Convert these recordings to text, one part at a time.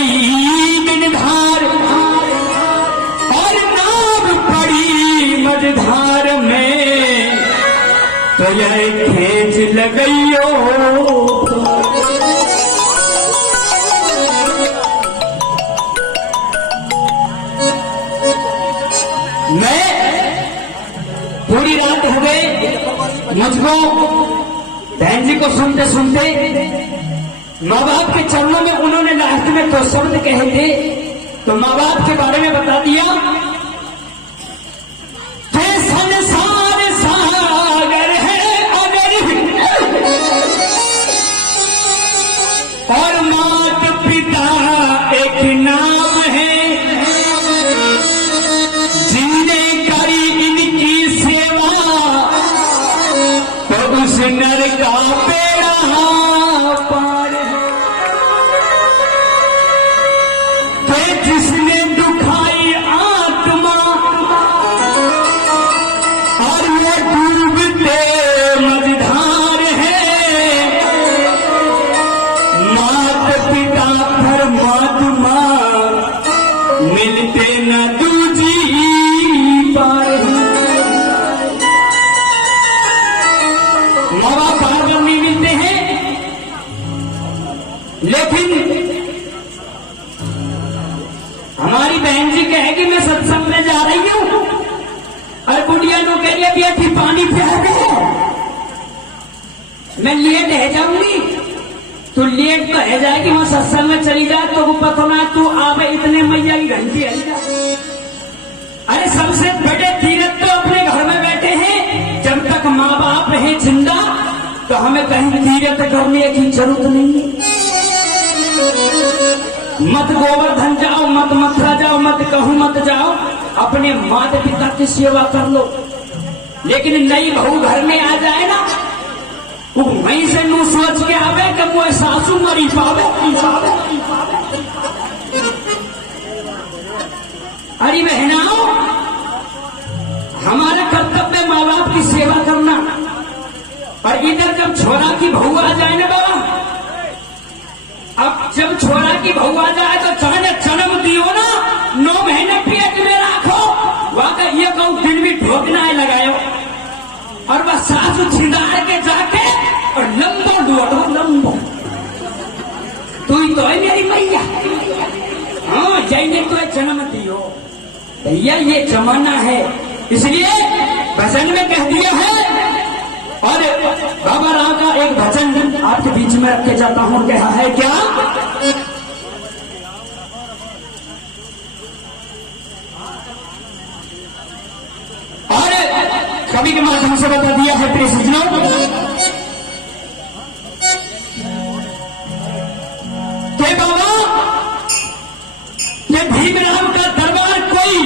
गई बिनधार और नाव पड़ी मझधार में, तो यह खेच लगइयो। मैं पूरी रात हो गई मुझको बहन जी को सुनते सुनते। माँ बाप के चरणों में उन्होंने लास्ट में तो शब्द कहे थे, तो माँ बाप के बारे में बता दिया कि संसार सागर है अगर, और मात पिता एक नाम है, जिनने करी इनकी सेवा तो उस नर का बेड़ा पार है। कि जिसने दुखाई आत्मा और वो डूबते मझधार है, मात पिता परमात्मा मिलते न दूजी पार है। माँ बाप बार बार नहीं मिलते हैं, लेकिन हमारी बहन जी कहेगी मैं सत्संग में जा रही हूं और बुढ़िया नो कह रही है कि पानी पिला दे, मैं लेट रह जाऊंगी। तू लेट तो रह जाएगी, वहां सत्संग में चली जा तो वो पता ना तू आवे इतने मैया की घंटी है। अरे सबसे बड़े तीर्थ तो अपने घर में बैठे हैं। जब तक माँ बाप है जिंदा तो हमें कहीं तीर्थ करने की जरूरत नहीं है। मत गोवर्धन जाओ, मत मथुरा जाओ, मत कहूं मत जाओ, अपने माता पिता की सेवा कर लो। लेकिन नई बहू घर में आ जाए ना, वो वहीं से नू सोच के आवे कि वो सासू मरी पावे। अरे बहनाओ, हमारा कर्तव्य माँ बाप की सेवा करना। और इधर जब छोरा की बहू आ जाए ना बाबा, अब जब छोरा की बहू आ जाए तो चाहे जन्म दियो ना, 9 महीने पेट में रखो, वहां का ये कहूं दिन भी ढोकना है लगायो, और बस सासू छिदार के जाके और लंबो लुआडो लंबो। तू ही तो है मेरी मैया, हाँ जाइए तो जन्म दियो। भैया ये जमाना है, इसलिए भजन में कह दिया है। और बाबा राव का एक भजन आपके बीच में रख के जाता हूं, कहा है क्या? और कवि के माध्यम से बता दिया है प्रिय सज्जनों, के बाबा ये भीमराव का दरबार कोई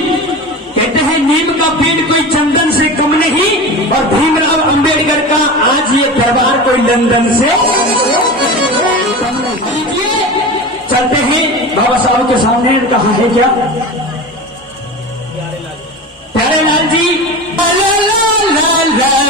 कहते हैं नीम का पेड़ कोई चंदन से कम नहीं, और भीमराव अंबेडकर का आज ये दरबार कोई लंदन से कम नहीं। चलते हैं बाबा साहब के सामने, कहा है क्या? प्यारे लाल जी, ला ला ला ला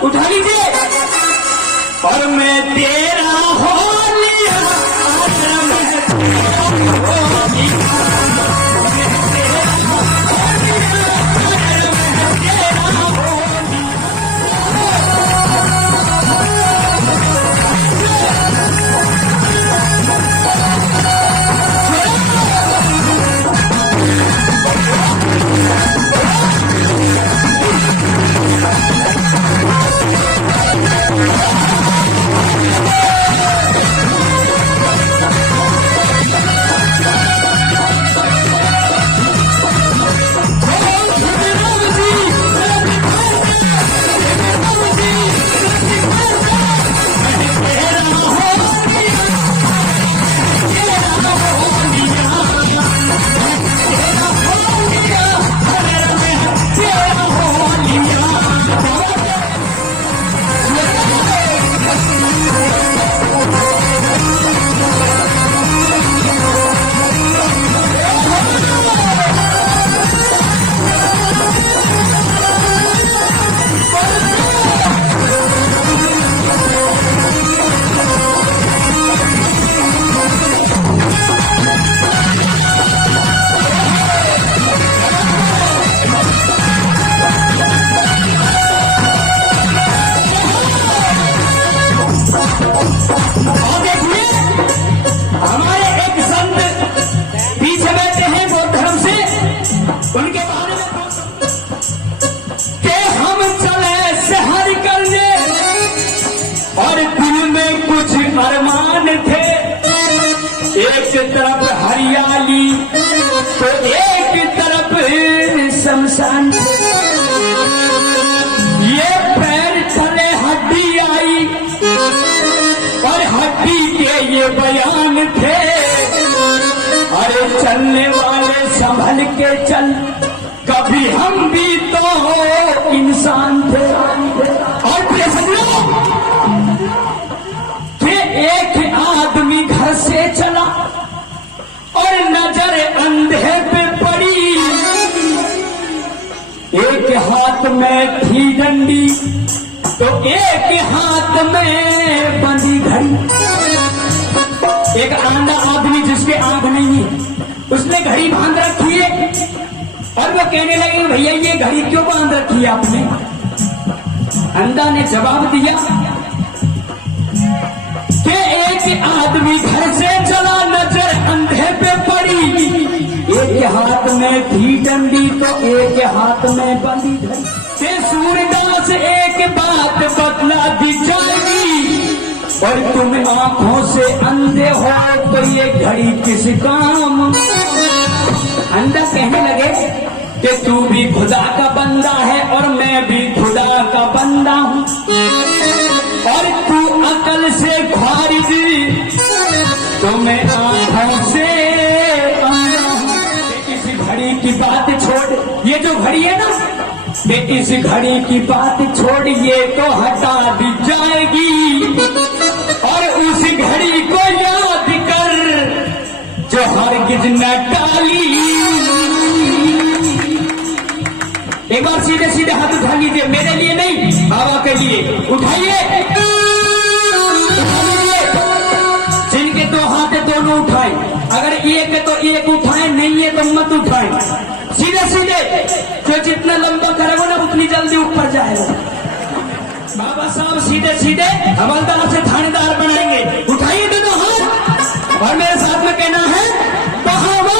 उठा लीजिए। और मैं तेरा हो लिया और देखिए हमारे एक संत पीछे बैठे हैं बौद्ध धर्म से, उनके बारे में कि हम चले शहर करने और दिल में कुछ अरमान थे, एक तरफ हरियाली तो एक तरफ शमशान थे। ये पैर तले हड्डी आई और हड्डी के ये बयान थे, अरे चलने वाले संभल के चल, कभी हम भी तो इंसान थे। और कि एक आदमी घर से चला और नजर अंधे पे पड़ी, एक हाथ में थी डंडी तो एक हाथ में बंदी घड़ी। एक आंधा आदमी जिसके आंख नहीं है उसने घड़ी बांध रखी है और वो कहने लगे भैया ये घड़ी क्यों बांध रखी है आपने? अंधा ने जवाब दिया कि एक आदमी घर से चला नजर अंधे पे पड़ी, एक हाथ में थी डंडी तो एक हाथ में बंदी घड़ी। के सूरदास एक बात बतला दी जाएगी, और तुम आंखों से अंधे हो तो ये घड़ी किस काम? अंधा कहने लगे कि तू भी खुदा का बंदा है और मैं भी खुदा का बंदा हूँ, और तू अकल से खारिज तो मैं आंखों से आया हूँ। इस घड़ी की बात छोड़, ये जो घड़ी है ना, इस घड़ी की बात छोड़, ये तो हटा दी जाएगी, और उस घड़ी को याद कर जो हरगिज न टाली। एक बार सीधे सीधे हाथ उठा लीजिए, मेरे लिए नहीं बाबा के लिए उठाइए। जिनके दो हाथ है दोनों उठाएं, अगर एक है तो एक उठाएं, नहीं है तो मत उठाएं। सीधे सीधे जो जितना लंबा करेगा ना उतनी जल्दी ऊपर जाएगा। बाबा साहब सीधे सीधे हवलदार से थानेदार बनाएंगे। उठाइए दोनों हाथ और मेरे साथ में कहना है बहावाजी।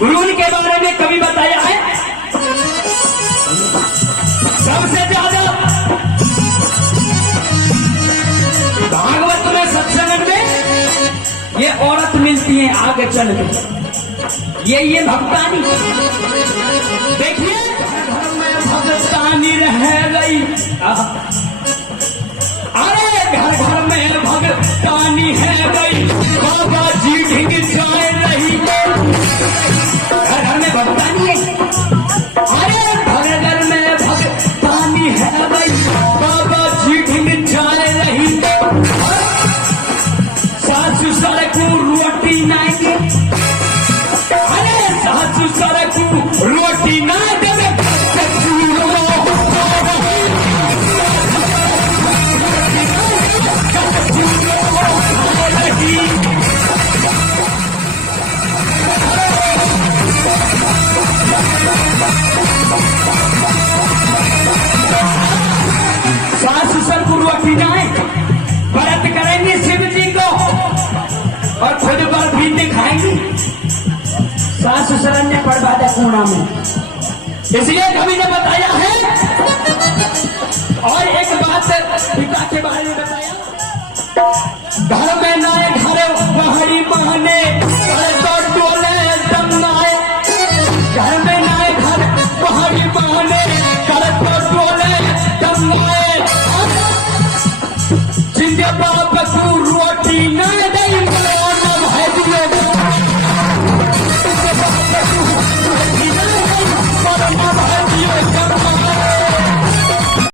गुरूर के बारे में कभी बताया है? सबसे ज्यादा भागवत में सत्संग में ये औरत मिलती है आगे चल के, ये भक्तानी। देखिए घर में भक्तानी रह गई, अरे घर घर में भक्तानी है गई, बाबा जी ढिंग जाए रही, घर घर में भक्तानी है, अरे घर घर में भक्तानी है गई, बाबा जी ढिंग जाए रही। सासु सर को रोटी ना दे, अरे सासु सर को रोटी ना दे, सास ससुर को रोटी जाए, व्रत करेंगे शिव जी को और खुद पर भी दिखाएंगे। सास ससुर ने पढ़वा दिया कूड़ा में, इसलिए कभी ने बताया है। और एक बात पिता के बारे में बताया, घर में नाए घर पहाड़ी बहने तो टोले दंगाए, घर में नाए घर पहाड़ी बहने कर तो टोले दंगाए, जिंदे बाप को रोटी ना